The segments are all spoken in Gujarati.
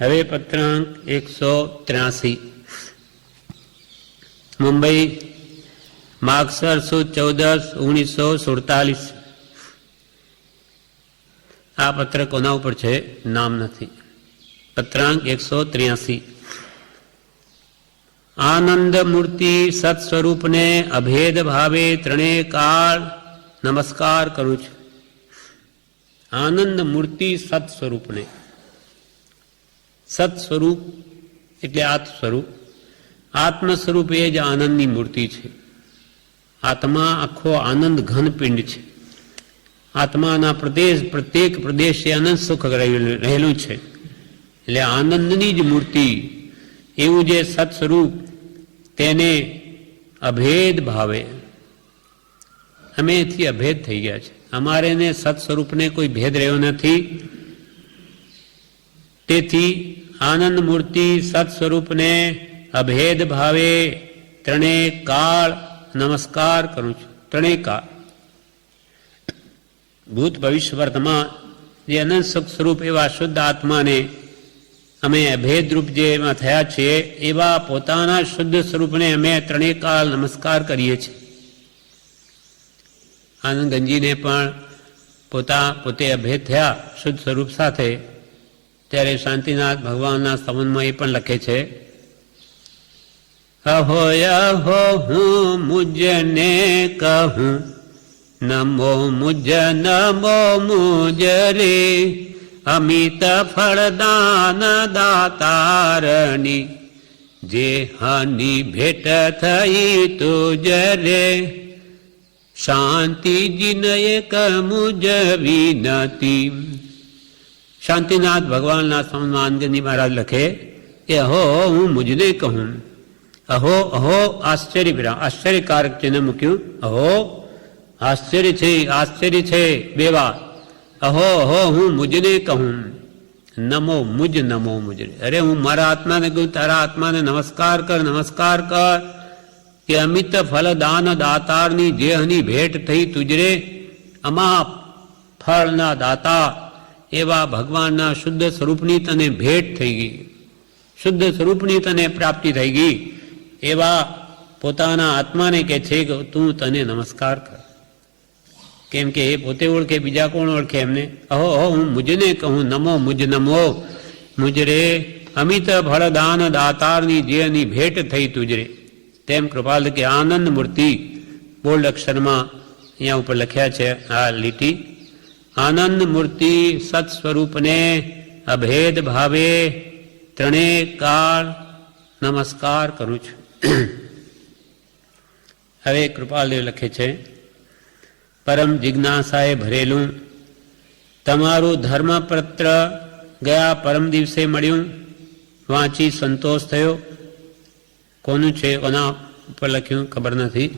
હવે પત્રાંક 183 મુંબઈ માગસર સુદ 14/1947. આ પત્ર કોના ઉપર છે? નામ નથી. પત્રાંક 183 આનંદ મૂર્તિ સત સ્વરૂપને અભેદ ભાવે ત્રણેય કાળ નમસ્કાર કરું છું. આનંદ મૂર્તિ સત સ્વરૂપને, સત સ્વરૂપ એટલે આત્મ સ્વરૂપ. આત્મ સ્વરૂપ એ જ આનંદની મૂર્તિ છે. આત્મા આખો આનંદ ઘન પિંડ છે. આત્માના પ્રત્યેક પ્રદેશે અનંત સુખ રહેલું છે. એટલે આનંદની જ મૂર્તિ એવું જે સત સ્વરૂપ તેને અભેદ ભાવે, અમે એથી અભેદ થઈ ગયા છે. અમારે ને સત સ્વરૂપને કોઈ ભેદ રહ્યો નથી. તેથી આનંદ મૂર્તિ સત સ્વરૂપને અભેદ ભાવે ત્રણેય કાળ નમસ્કાર કરું છું. ત્રણેય કાળ, ભૂત ભવિષ્ય વર્તમાન જે અનંત સુખ સ્વરૂપ એવા શુદ્ધ આત્માને અમે અભેદ રૂપ જે એમાં થયા છીએ એવા પોતાના શુદ્ધ સ્વરૂપને અમે ત્રણેય કાળ નમસ્કાર કરીએ છીએ. આનંદ ગંજીને પણ પોતે અભેદ થયા શુદ્ધ સ્વરૂપ સાથે, ત્યારે શાંતિનાથ ભગવાનના સંબંધમાં એ પણ લખે છે, અહો અહો હું મુજને કહું, નમો મુજ નમો મુજ રે, અમિત ફળદાન દાતારની જે હાની ભેટ થઈ તુજ રે, શાંતિજીન એક મુજ વિનતી. શાંતિનાથ ભગવાનના સંબંધમાં આનંદજી મહારાજ લખે કે અહો હું મુજને કહું. અહો અહો આશ્ચર્યકારક ચિહ્ન મૂક્યું. અહો આશ્ચર્ય છે બે વાર. અહો અહો હું મુજને કહું, નમો મુજ રે. અરે હું મારા આત્માને કહું તારા આત્માને નમસ્કાર કર કે અમિત ફલદાન દાતારની જે હની ભેટ થઈ તુજરે, અમા ફળના દાતા એવા ભગવાનના શુદ્ધ સ્વરૂપની તને ભેટ થઈ ગઈ, શુદ્ધ સ્વરૂપની તને પ્રાપ્તિ થઈ ગઈ એવા પોતાના આત્માને કહે છે કે તું તને નમસ્કાર કર. કેમ કે એ પોતે ઓળખે, બીજા કોણ ઓળખે એમને? અહો અહો હું મુજને કહું, નમો મુજ રે, અમિત ફળદાન દાતારની જેની ભેટ થઈ તુજરે. તેમ કૃપાલ કે આનંદ મૂર્તિ બોલ્ડ અક્ષરમાં અહીંયા ઉપર લખ્યા છે આ લીટી, આનંદ મૂર્તિ સત સ્વરૂપને અભેદ ભાવે ત્રણેય કાળ નમસ્કાર કરું છું. હવે કૃપાલદેવ લખે છે, પરમ જિજ્ઞાસાએ ભરેલું તમારું ધર્મપત્ર ગયા પરમ દિવસે મળ્યું, વાંચી સંતોષ થયો. કોનું છે, કોના ઉપર લખ્યું ખબર નથી.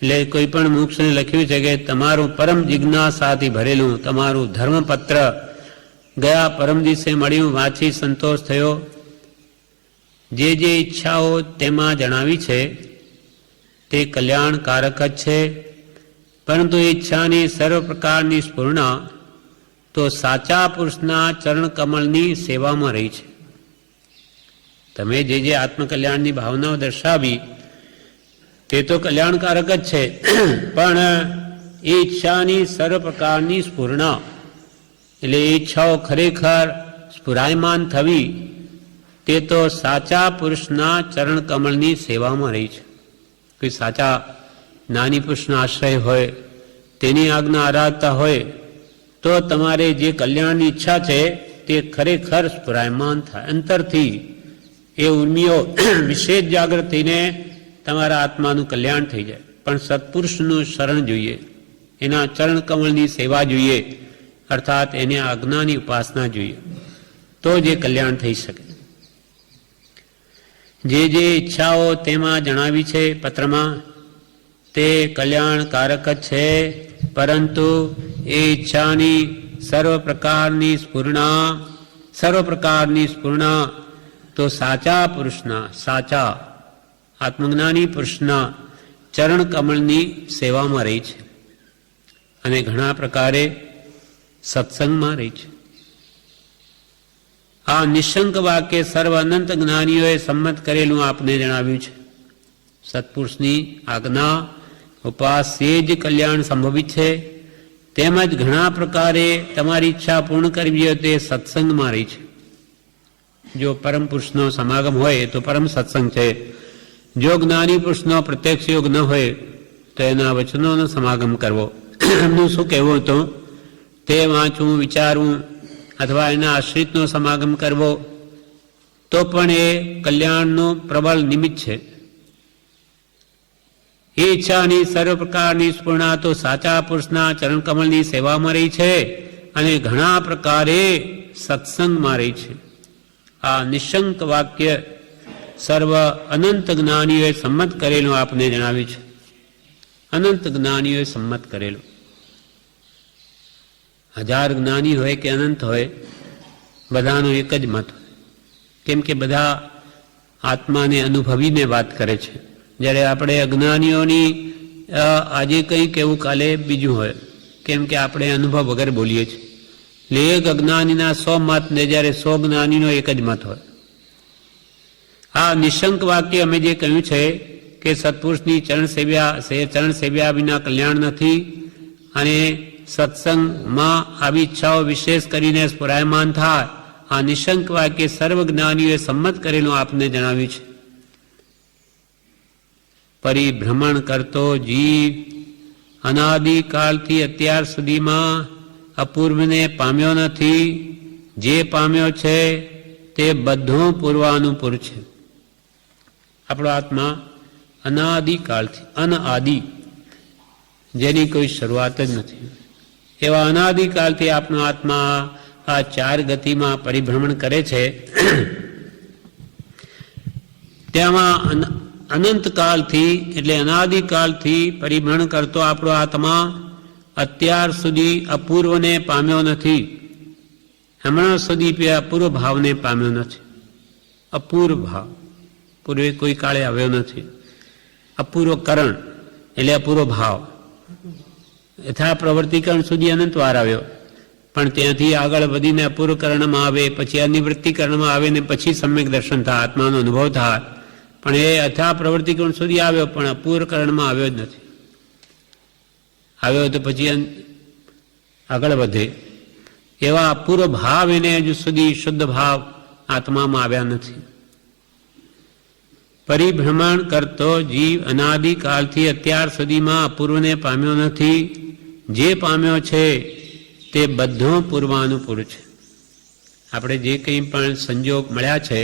એટલે કોઈ પણ મોક્ષને લખ્યું છે કે તમારું પરમ જિજ્ઞાસાથી ભરેલું તમારું ધર્મપત્ર ગયા પરમ દિવસે મળ્યું, વાંચી સંતોષ થયો. જે ઈચ્છાઓ તેમાં જણાવી છે તે કલ્યાણકારક જ છે, પરંતુ ઈચ્છાની સર્વ પ્રકારની સ્ફૂર્ણા તો સાચા પુરુષના ચરણ કમળની સેવામાં રહી છે. તમે જે આત્મકલ્યાણની ભાવનાઓ દર્શાવી તે તો કલ્યાણકારક જ છે, પણ એ ઈચ્છાની સર્વ પ્રકારની સ્ફૂર્ણા એટલે ઈચ્છાઓ ખરેખર સ્ફુરાયમાન થવી તે તો સાચા પુરુષના ચરણ કમળની સેવામાં રહી છે. કોઈ સાચા જ્ઞાની પુરુષનો આશ્રય હોય, તેની આજ્ઞા આરાધતા હોય તો તમારે જે કલ્યાણની ઈચ્છા છે તે ખરેખર સ્ફુરાયમાન થાય. અંતરથી એ ઉર્મિઓ વિશેષ જાગૃત થઈને તમારા આત્માનું કલ્યાણ થઈ જાય. પણ સત્પુરુષનું શરણ જોઈએ, એના ચરણ કમળની સેવા જોઈએ, અર્થાત એને આજ્ઞાની ઉપાસના જોઈએ, તો જે કલ્યાણ થઈ શકે. જે ઈચ્છાઓ તેમાં જણાવી છે પત્રમાં તે કલ્યાણકારક જ છે, પરંતુ એ ઈચ્છાની સર્વ પ્રકારની સ્ફૂર્ણા તો સાચા પુરુષના, સાચા આત્મજ્ઞાની પુરુષના ચરણ કમળની સેવામાં રહી છે અને ઘણા પ્રકારે સત્સંગમાં રહી છે. આ નિશંક વાક્ય સર્વ અનંત જ્ઞાનીઓએ સંમત કરેલું આપને જણાવ્યું છે. સત્પુરુષની આજ્ઞા ઉપાસ્યે જ કલ્યાણ સંભવિત છે. તેમજ ઘણા પ્રકારે તમારી ઈચ્છા પૂર્ણ કરવી હોય તે સત્સંગમાં રહી છે. જો પરમ પુરુષનો સમાગમ હોય તો પરમ સત્સંગ છે. જો જ્ઞાની પુરુષનો પ્રત્યક્ષ યોગ ન હોય તો એના વચનોનો સમાગમ કરવો. એમનું શું કહેવું હતું તે વાંચવું, વિચારવું અથવા એના આશ્રિતનો સમાગમ કરવો તો પણ એ કલ્યાણનું પ્રબળ નિમિત્ત છે. એ ઈચ્છાની સર્વ પ્રકારની સ્ફૂર્ણા તો સાચા પુરુષના ચરણકમળની સેવામાં રહી છે અને ઘણા પ્રકારે સત્સંગમાં રહી છે. આ નિશંક વાક્ય સર્વ અનંત જ્ઞાનીઓએ સંમત કરેલું આપને જણાવ્યું છે. અનંત જ્ઞાનીઓએ સંમત કરેલું. 1000 જ્ઞાની હોય કે અનંત હોય, બધાનો એક જ મત હોય. કેમ કે બધા આત્માને અનુભવીને વાત કરે છે. જ્યારે આપણે અજ્ઞાનીઓની આજે કંઈ કહેવું કાલે બીજું હોય. કેમ કે આપણે અનુભવ વગર બોલીએ છીએ. એટલે એક અજ્ઞાનીના 100 મત ને જ્યારે 100 જ્ઞાનીનો એક જ મત હોય. આ નિશંક વાક્ય અમે જે કહ્યું છે કે સત્પુરુષની ચરણ સેવ્યા વિના કલ્યાણ નથી અને સત્સંગમાં આવી ઈચ્છાઓ વિશેષ કરીને સ્ફુરાયમાન થાય, આ નિશંક વાક્ય સર્વ જ્ઞાનીઓએ સંમત કરેલું આપને જણાવ્યું છે. પરિભ્રમણ કરતો જીવ અનાદિકાળથી અત્યાર સુધીમાં અપૂર્વને પામ્યો નથી. જે પામ્યો છે તે બધું પૂર્વાનુપૂર છે. આપણો આત્મા અનાદિકાળથી, અનઆદિ, જેની કોઈ શરૂઆત જ નથી, એવા અનાદિકાળથી આપણો આત્મા આ 4 ગતિમાં પરિભ્રમણ કરે છે. તેમાં અનંતકાળથી એટલે અનાદિકાળથી પરિભ્રમણ કરતો આપણો આત્મા અત્યાર સુધી અપૂર્વને પામ્યો નથી. હમણાં સુધી અપૂર્વ ભાવને પામ્યો નથી. અપૂર્વ ભાવ પૂર્વે કોઈ કાળે આવ્યો નથી. અપૂર્વ કરણ એટલે અપૂર્વ ભાવ યથા પ્રવૃત્તિકરણ સુધી અનંત વાર આવ્યો, પણ ત્યાંથી આગળ વધીને અપૂર્વકરણમાં આવે, પછી અનિવૃત્તિકરણમાં આવે ને પછી સમ્યક દર્શન થાય, આત્માનો અનુભવ થાય. પણ એ અથા પ્રવૃત્તિકરણ સુધી આવ્યો પણ અપૂર્વકરણમાં આવ્યો જ નથી. આવ્યો તો પછી આગળ વધે. એવા અપૂર્વ ભાવ એને હજુ સુધી શુદ્ધ ભાવ આત્મામાં આવ્યા નથી. પરિભ્રમણ કરતો જીવ અનાદિકાળથી અત્યાર સુધીમાં અપૂર્વને પામ્યો નથી. જે પામ્યો છે તે બધો પૂર્વાનુપૂર છે. આપણે જે કંઈ પણ સંજોગ મળ્યા છે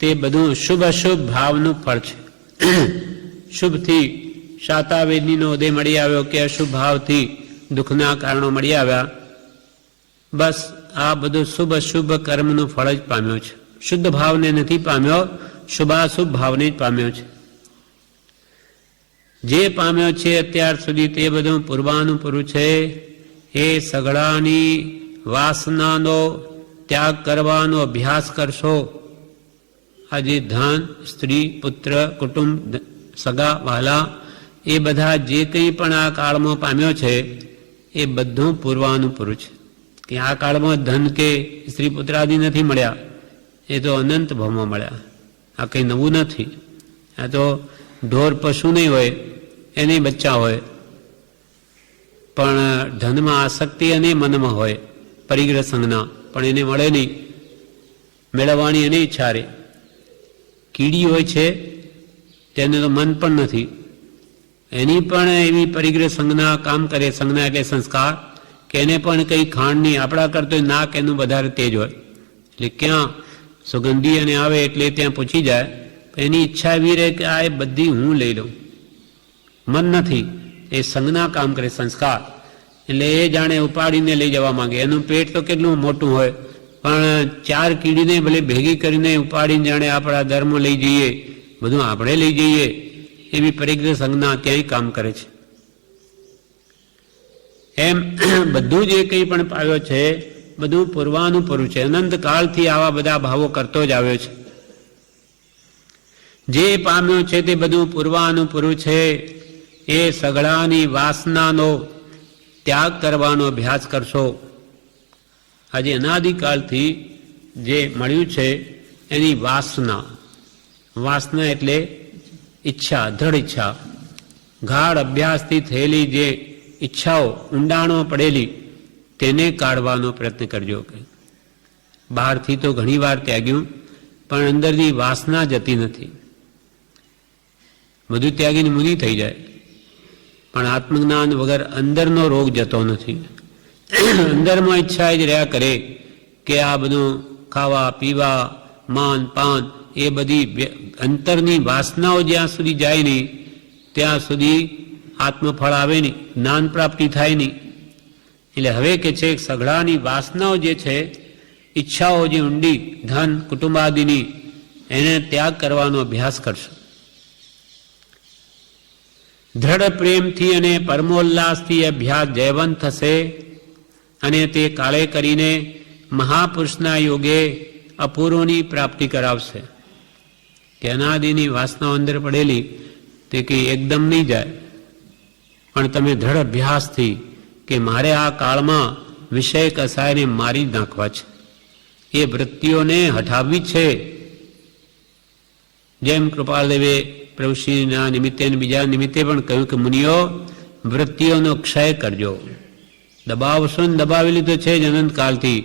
તે બધું શુભ અશુભ ભાવનું ફળ છે. શુભથી શાતાવેદીનો ઉદય મળી આવ્યો કે અશુભ ભાવથી દુઃખના કારણો મળી આવ્યા, બસ આ બધું શુભ અશુભ કર્મનું ફળ જ પામ્યો છે. શુદ્ધ ભાવને નથી પામ્યો, શુભાશુભ ભાવને જ પામ્યો છે. જે પામ્યો છે અત્યાર સુધી તે બધું પૂર્વાનુપૂર છે. એ સગળાની વાસનાનો ત્યાગ કરવાનો અભ્યાસ કરશો. આજે ધન, સ્ત્રી, પુત્ર, કુટુંબ, સગા વહાલા એ બધા જે કંઈ પણ આ કાળમાં પામ્યો છે એ બધું પૂર્વાનુપૂર છે. કે આ કાળમાં ધન કે સ્ત્રી પુત્ર આદિ નથી મળ્યા, એ તો અનંત ભાવમાં મળ્યા. આ કંઈ નવું નથી. આ તો ઢોર પશુ નહીં હોય, એને બચ્ચા હોય, પણ ધનમાં આસક્તિ અને મનમાં હોય પરિગ્રહ સંજ્ઞા, પણ એને મળે નહીં. મેળવવાની એને ઈચ્છા રહે. કીડી હોય છે તેને તો મન પણ નથી, એની પણ એવી પરિગ્રહ સંજ્ઞા કામ કરે. સંજ્ઞા એટલે સંસ્કાર, કે એને પણ કંઈ ખાંડની આપણા કરતો નાક એનું વધારે તેજ હોય, એટલે ક્યાં સુગંધી અને આવે એટલે ત્યાં પૂછી જાય. એની ઈચ્છા એવી રહે કે આ એ બધી હું લઈ લઉં. મન નથી, એ સંજ્ઞા કામ કરે, સંસ્કાર. એટલે એ જાણે ઉપાડીને લઈ જવા માંગે. એનું પેટ તો કેટલું મોટું હોય, પણ 4 કીડીને ભલે ભેગી કરીને ઉપાડીને જાણે આપણા ધર્મ લઈ જઈએ, બધું આપણે લઈ જઈએ, એવી પરિગ્રહ સંજ્ઞા ત્યાંય કામ કરે છે. એમ બધું જે કંઈ પણ પાવ્યો છે બધું પૂર્વાનુપૂર છે. અનંત કાળથી આવા બધા ભાવો કરતો જ આવ્યો છે. જે પામ્યો છે તે બધું પૂર્વાનુપૂર છે. એ સગળાની વાસનાનો ત્યાગ કરવાનો અભ્યાસ કરશો. આજે અનાદિકાળથી જે મળ્યું છે એની વાસના, વાસના એટલે ઈચ્છા, દ્રઢ ઈચ્છા, ગાઢ અભ્યાસથી થયેલી જે ઈચ્છાઓ ઊંડાણો પડેલી તેને કાઢવાનો પ્રયત્ન કરજો. બહારથી તો ઘણી વાર ત્યાગ્યું, પણ અંદરની વાસના જતી નથી. બધું ત્યાગીને મુનિ થઈ જાય, પણ આત્મજ્ઞાન વગર અંદરનો રોગ જતો નથી. અંદરમાં ઈચ્છા જ રહ્યા કરે કે આ બધું ખાવા પીવા, માન પાન, એ બધી અંતરની વાસનાઓ જ્યાં સુધી જાય નહીં ત્યાં સુધી આત્મફળ આવે નહીં, જ્ઞાન પ્રાપ્તિ થાય નહીં. એટલે હવે કે છે સઘળાની વાસનાઓ જે છે, ઈચ્છાઓ જે ઊંડી, ધન કુટુંબાદિની, એને ત્યાગ કરવાનો અભ્યાસ કરશો. દ્રઢ પ્રેમથી અને પરમોલ્લાસથી અભ્યાસ જયવંત થશે અને તે કાળે કરીને મહાપુરુષના યોગે અપૂર્વની પ્રાપ્તિ કરાવશે. કે અનાદિની વાસનાઓ અંદર પડેલી તે કંઈ એકદમ નહીં જાય, પણ તમે દ્રઢ અભ્યાસથી કે મારે આ કાળમાં વિષય કસાયને મારી નાખવા છે, એ વૃત્તિઓને હટાવવી છે. જેમ કૃપાલદેવે પ્રભુશ્રીના નિમિત્તે અને બીજા નિમિત્તે પણ કહ્યું કે મુનિઓ વૃત્તિઓનો ક્ષય કરજો. દબાવશો ને દબાવી લીધો છે જ અનંતકાળથી.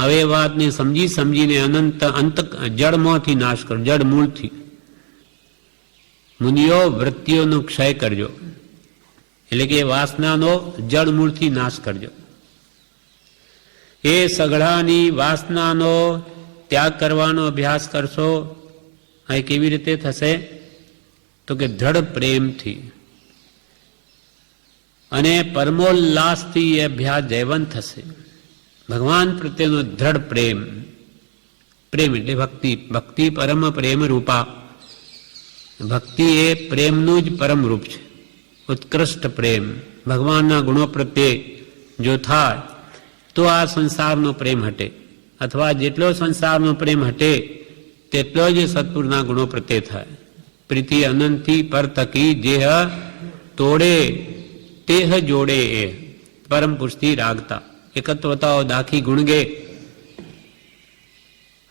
હવે વાતને સમજીને અંત જળમાંથી નાશ કરો, જળ મૂળથી. મુનિઓ વૃત્તિઓનો ક્ષય કરજો, એટલે કે વાસનાનો જળ મૂળથી નાશ કરજો. એ સઘળાની વાસનાનો ત્યાગ કરવાનો અભ્યાસ કરશો. અહીં કેવી રીતે થશે? તો કે દ્રઢ પ્રેમથી અને પરમોલ્લાસથી એ અભ્યાસ જયવંત થશે. ભગવાન પ્રત્યેનો દ્રઢ પ્રેમ, પ્રેમ એટલે ભક્તિ, ભક્તિ પરમ પ્રેમ રૂપા. ભક્તિ એ પ્રેમનું જ પરમ રૂપ છે, ઉત્કૃષ્ટ પ્રેમ. ભગવાનના ગુણો પ્રત્યે જો થાય તો આ સંસારનો પ્રેમ હટે, અથવા જેટલો સંસારનો પ્રેમ હટે તેટલો જ સત્પુરના ગુણો પ્રત્યે થાય. પ્રીતિ અનંતથી પર તકી જેહ તોડે તેહ જોડે એ પરમ પુરુષથી રાગતા એકત્વતાઓ દાખી ગુણગે.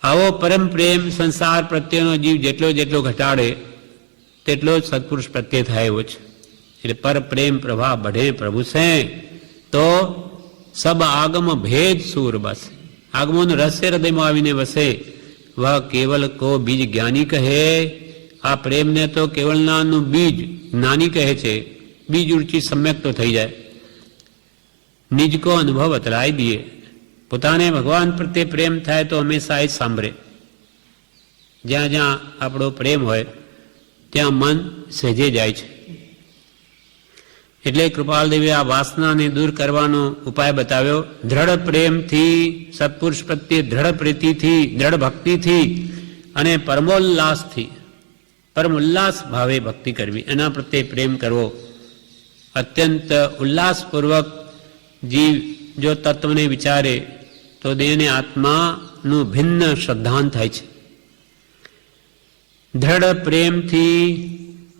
આવો પરમ પ્રેમ સંસાર પ્રત્યેનો જીવ જેટલો જેટલો ઘટાડે તેટલો જ સત્પુરુષ પ્રત્યે થાય એવો છે. એટલે પર પ્રેમ પ્રભા બઢે પ્રભુ સે તો સબ આગમ ભેદ સૂર બસ. આગમોનું રહસ્ય હૃદયમાં આવીને વસે. વહ કેવલ કો બીજ જ્ઞાની કહે. આ પ્રેમને તો કેવલનાનું બીજ જ્ઞાની કહે છે. બીજ ઉર્ચિ સમ્યક તો થઈ જાય. નિજ કો અનુભવ બતલાઈ દીએ. પોતાને ભગવાન પ્રત્યે પ્રેમ થાય તો હંમેશા જ સાંભળે. જ્યાં જ્યાં આપણો પ્રેમ હોય ત્યાં મન સહેજે જાય છે. એટલે કૃપાલદેવે આ વાસનાને દૂર કરવાનો ઉપાય બતાવ્યો. દ્રઢ પ્રેમથી, સત્પુરુષ પ્રત્યે દ્રઢ પ્રીતિથી, દ્રઢ ભક્તિથી અને પરમોલ્લાસથી, પરમ ઉલ્લાસ ભાવે ભક્તિ કરવી, એના પ્રત્યે પ્રેમ કરવો. અત્યંત ઉલ્લાસપૂર્વક જીવ જો તત્વને વિચારે તો દેહને આત્માનું ભિન્ન શ્રદ્ધાન થાય છે. દ્રઢ પ્રેમથી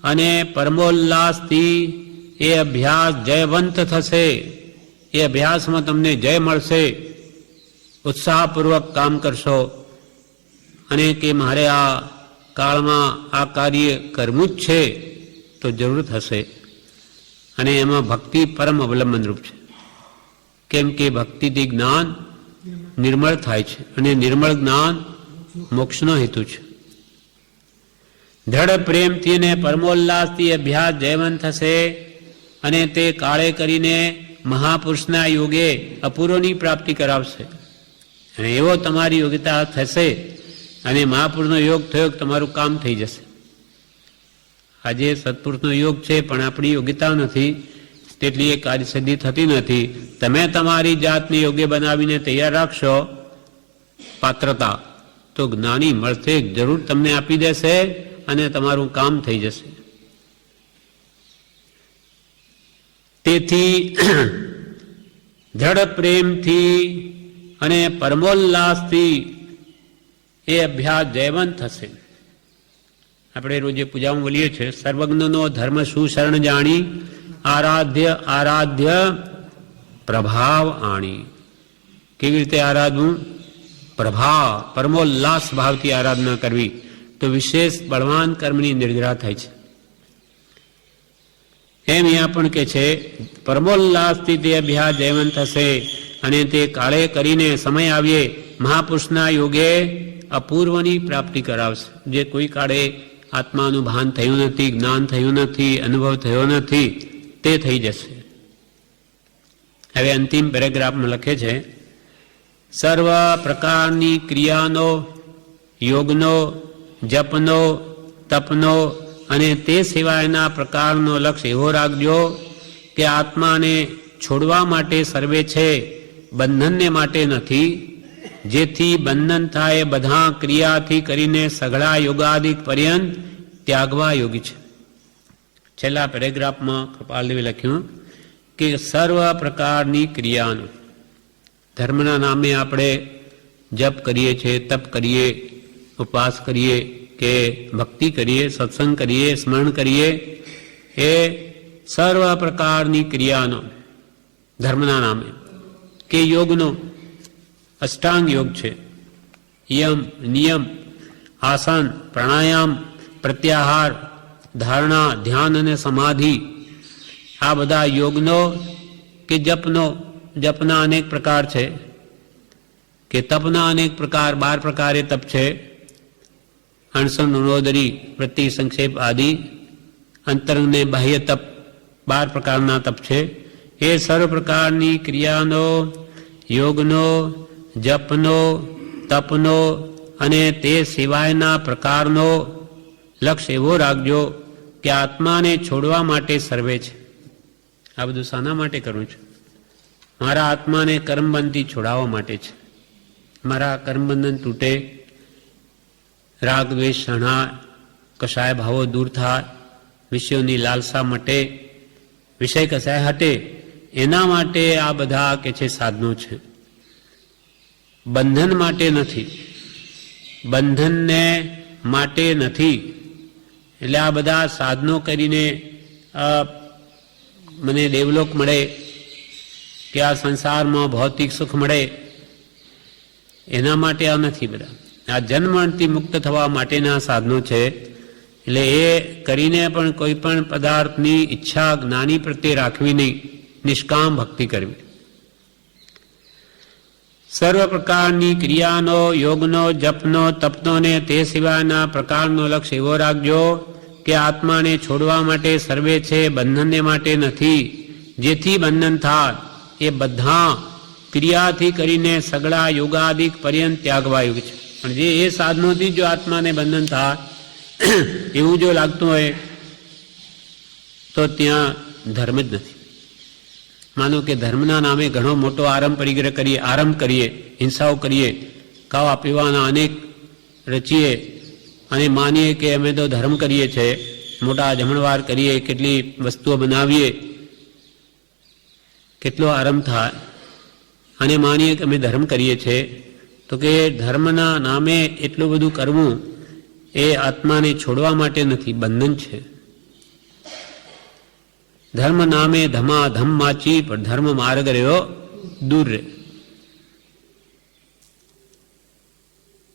અને પરમોલ્લાસથી એ અભ્યાસ જયવંત થશે. એ અભ્યાસમાં તમને જય મળશે. ઉત્સાહપૂર્વક કામ કરશો અને કે મારે આ કાળમાં આ કાર્ય કરવું જ છે તો જરૂર થશે. અને એમાં ભક્તિ પરમ અવલંબન રૂપ છે. કેમ કે ભક્તિથી જ્ઞાન નિર્મળ થાય છે અને નિર્મળ જ્ઞાન મોક્ષનો હેતુ છે. દ્રઢ પ્રેમથી અને પરમોલ્લાસથી અભ્યાસ જયવંત થશે અને તે કાળે કરીને મહાપુરુષના યોગે અપૂર્વની પ્રાપ્તિ કરાવશે. અને એવો તમારી યોગ્યતા થશે અને મહાપુરુષનો યોગ થયો તમારું કામ થઈ જશે. આજે સત્પુરુષનો યોગ છે પણ આપણી યોગ્યતા નથી, તેટલી એ કાર્યસિદ્ધિ થતી નથી. તમે તમારી જાતને યોગ્ય બનાવીને તૈયાર રાખશો પાત્રતા તો જ્ઞાની મળશે, જરૂર તમને આપી દેશે અને તમારું કામ થઈ જશે. તેથી દ્રઢ પ્રેમથી અને પરમોલ્લાસથી એ અભ્યાસ જયવંત થશે. આપણે રોજે પૂજામાં બોલીએ છીએ સર્વજ્ઞનો ધર્મ શું શરણ જાણી આરાધ્ય આરાધ્ય પ્રભાવ આણી. કેવી રીતે આરાધવું? પ્રભાવ, પરમોલ્લાસ ભાવથી આરાધના કરવી, તો વિશેષ બળવાન કર્મની નિર્જરા થાય છે. એમ અહીંયા પણ કે છે પરમોલ્લાસથી તે અભ્યાસ જયવંત થશે અને તે કાળે કરીને સમય આવીએ મહાપુરુષના યોગે અપૂર્વની પ્રાપ્તિ કરાવશે. જે કોઈ કાળે આત્માનું ભાન થયું નથી, જ્ઞાન થયું નથી, અનુભવ થયો નથી, તે થઈ જશે. હવે અંતિમ પેરેગ્રાફમાં લખે છે સર્વ પ્રકારની ક્રિયાનો, યોગનો, જપનો, તપનો અને તે સિવાયના પ્રકારનો લક્ષ્ય એવો રાખજો કે આત્માને છોડવા માટે સર્વે છે, બંધનને માટે નથી. જેથી બંધન થાય બધા ક્રિયાથી કરીને સઘળા યોગાદિક પર્યંત ત્યાગવા યોગી છે. છેલ્લા પેરેગ્રાફમાં કૃપાલદેવે લખ્યું કે સર્વ પ્રકારની ક્રિયાનો, ધર્મના નામે આપણે જપ કરીએ છીએ, તપ કરીએ, ઉપવાસ કરીએ કે ભક્તિ કરીએ, સત્સંગ કરીએ, સ્મરણ કરીએ, એ સર્વ પ્રકારની ક્રિયાનો ધર્મના નામે કે યોગનો, અષ્ટાંગ યોગ છે, યમ, નિયમ, આસન, પ્રાણાયામ, પ્રત્યાહાર, ધારણા, ધ્યાન અને સમાધિ, આ બધા યોગનો કે જપનો, જપના અનેક પ્રકાર છે કે તપના અનેક પ્રકાર, 12 પ્રકારે તપ છે, અણસન, ઋણોદરી, વૃત્તિ, સંક્ષેપ આદિ, અંતરંગ ને બાહ્ય તપ, 12 પ્રકારના તપ છે. એ સર્વ પ્રકારની ક્રિયાનો, યોગનો, જપનો, તપનો અને તે સિવાયના પ્રકારનો લક્ષ્ય એવો રાખજો કે આત્માને છોડવા માટે સર્વે છે. આ બધું શાના માટે કરું છું? મારા આત્માને કર્મબંધથી છોડાવવા માટે છે. મારા કર્મબંધન તૂટે, રાગ, દ્વેષ, શણા, કશાય ભાવો દૂર થાય, વિષયોની લાલસા મટે, વિષય કશાય હટે, એના માટે આ બધા કે છે સાધનો છે. બંધન માટે નથી, બંધનને માટે નથી. એટલે આ બધા સાધનો કરીને મને દેવલોક મળે કે આ સંસારમાં ભૌતિક સુખ મળે, એના માટે આ નથી. બધા આ જન્મથી મુક્ત થવા માટેના સાધનો છે. એટલે એ કરીને પણ કોઈ પણ પદાર્થની ઈચ્છા જ્ઞાની પ્રત્યે રાખવી નહીં, નિષ્કામ ભક્તિ કરવી. સર્વ પ્રકારની ક્રિયાનો, યોગનો, જપનો, તપનો ને તે સિવાયના પ્રકારનો લક્ષ્ય એવો રાખજો કે આત્માને છોડવા માટે સર્વે છે, બંધનને માટે નથી. જેથી બંધન થાય એ બધા ક્રિયાથી કરીને સગળા યોગાદિક પર્યંત ત્યાગવા યોગ છે. પણ જે એ સાધનોથી જો આત્માને બંધન થાય એવું જો લાગતું હોય તો ત્યાં ધર્મ જ નથી. માનો કે ધર્મના નામે ઘણો મોટો આરંભ કરીએ, હિંસાઓ કરીએ, ખાવા પીવાના અનેક રચીએ અને માનીએ કે અમે તો ધર્મ કરીએ છીએ, મોટા જમણવાર કરીએ, કેટલી વસ્તુઓ બનાવીએ, કેટલો આરંભ થાય અને માનીએ કે અમે ધર્મ કરીએ છીએ. તો કે ધર્મના નામે એટલું બધું કરવું એ આત્માને છોડવા માટે નથી, બંધન છે. ધર્મ નામે ધમા ધમ માચી, પણ ધર્મ માર્ગ રહ્યો દૂર રહે.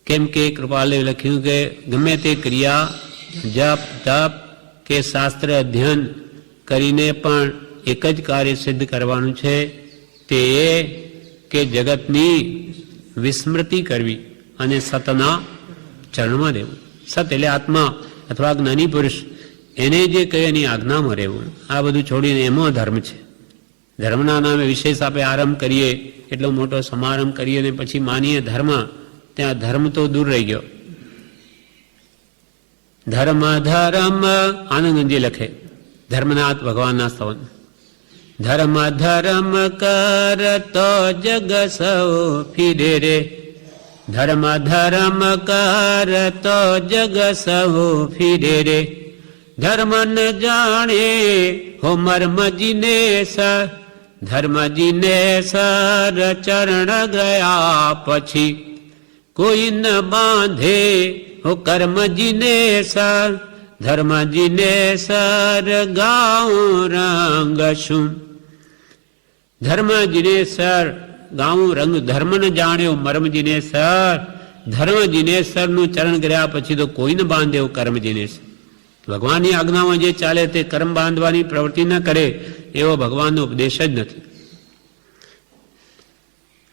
કેમ કે કૃપાલે લખ્યું કે ગમે તે ક્રિયા, જપ, તપ કે શાસ્ત્ર અધ્યયન કરીને પણ એક જ કાર્ય સિદ્ધ કરવાનું છે, તે એ કે જગતની વિસ્મૃતિ કરવી અને સતના ચરણમાં રહેવું. સત એટલે આત્મા અથવા જ્ઞાની પુરુષ, એને જે કહે એની આજ્ઞામાં રહેવું. આ બધું છોડીને એમાં ધર્મ છે. ધર્મના નામે વિશેષ આપણે આરંભ કરીએ, એટલો મોટો સમારંભ કરીએ અને પછી માનીએ ધર્મ, ત્યાં ધર્મ તો દૂર રહી ગયો. ધર્મ ધર્મ આનંદજી લખે, ધર્મનાથ ભગવાનના સ્તવન. ધર્મ ધર્મ કર તો જગ સૌ ફીરે રે, ધર્મ ધર્મ કર તો જગ સૌ ફીરે રે, ધર્મ ન જાણે હો મર્મ જીનેશ, ધર્મ જીનેશર ચરણ ગયા પછી કોઈ ન બાંધે હો કર્મ જીનેશ, ધર્મ જીનેશર ગાઉ રંગ શું. ધર્મ જીનેશર ગાઉં રંગ ધર્મ ન જાણ્યો મરમ જીનેસર. ધર્મ જીનેસરનું ચરણ કર્યા પછી તો કોઈને બાંધે એવું કર્મ જીનેસર. ભગવાનની આજ્ઞામાં જે ચાલે તે કર્મ બાંધવાની પ્રવૃત્તિ ન કરે એવો ભગવાનનો ઉપદેશ જ નથી.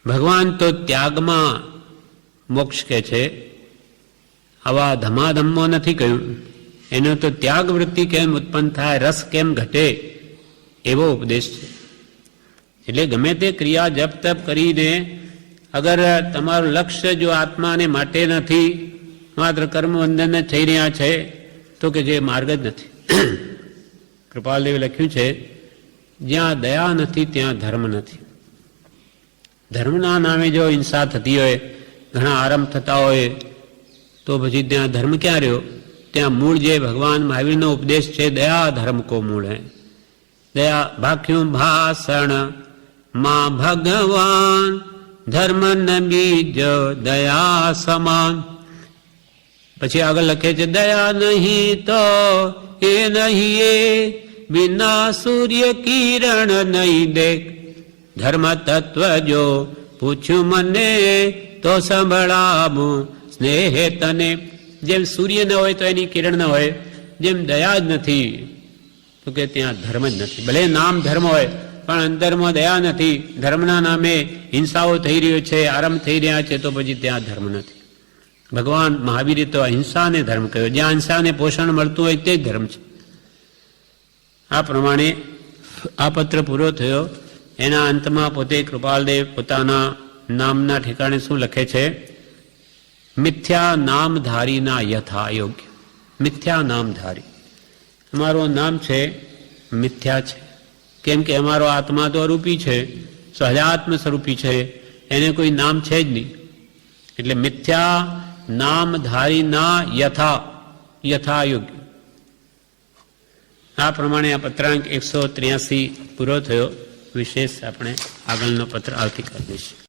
ભગવાન તો ત્યાગમાં મોક્ષ કે છે, આવા ધમાધમમાં નથી કહ્યું. એનો તો ત્યાગ વૃત્તિ કેમ ઉત્પન્ન થાય, રસ કેમ ઘટે એવો ઉપદેશ છે. એટલે ગમે તે ક્રિયા જપ તપ કરીને અગર તમારું લક્ષ્ય જો આત્માને માટે નથી, માત્ર કર્મબંધન જ થઈ રહ્યા છે, તો કે જે માર્ગ જ નથી. કૃપાલદેવે લખ્યું છે, જ્યાં દયા નથી ત્યાં ધર્મ નથી. ધર્મના નામે જો હિંસા થતી હોય, ઘણા આરંભ થતા હોય, તો પછી ત્યાં ધર્મ ક્યાં રહ્યો? ત્યાં મૂળ જે ભગવાન મહાવીરનો ઉપદેશ છે, દયા ધર્મ કો મૂળ હૈ. દયા ભાખ્યું ભાષણ માં ભગવાન, ધર્મ ન બીજ દયા સમાન. પછી આગળ લખે છે, દયા નહીં તો એ નહીં એ, બિના સૂર્ય કિરણ નહીં દેખ. ધર્મ તત્વ જો પૂછ્યું મને, તો સંભળાવું સ્નેહ તને. જેમ સૂર્ય ન હોય તો એની કિરણ ન હોય, જેમ દયા જ નથી તો કે ત્યાં ધર્મ જ નથી. ભલે નામ ધર્મ હોય પણ અંદરમાં દયા નથી, ધર્મના નામે હિંસાઓ થઈ રહ્યો છે, આરંભ થઈ રહ્યા છે, તો પછી ત્યાં ધર્મ નથી. ભગવાન મહાવીરે તો અહિંસાને ધર્મ કહ્યો. જ્યાં હિંસાને પોષણ મળતું હોય તે જ ધર્મ છે. આ પ્રમાણે આ પત્ર પૂરો થયો. એના અંતમાં પોતે કૃપાલદેવ પોતાના નામના ઠેકાણે શું લખે છે? મિથ્યા નામધારીના યથા યોગ્ય. મિથ્યા નામધારી, અમારું નામ છે મિથ્યા છે. કેમ કે અમારો આત્મા તો અરૂપી છે, સહજાત્મ સ્વરૂપી છે, એને કોઈ નામ છે જ નહીં. એટલે મિથ્યા નામધારીના યથા યોગ્ય. આ પ્રમાણે આ પત્રાંક 183 પૂરો થયો. વિશેષ આપણે આગળનો પત્ર આવતીકાલ દઈશું.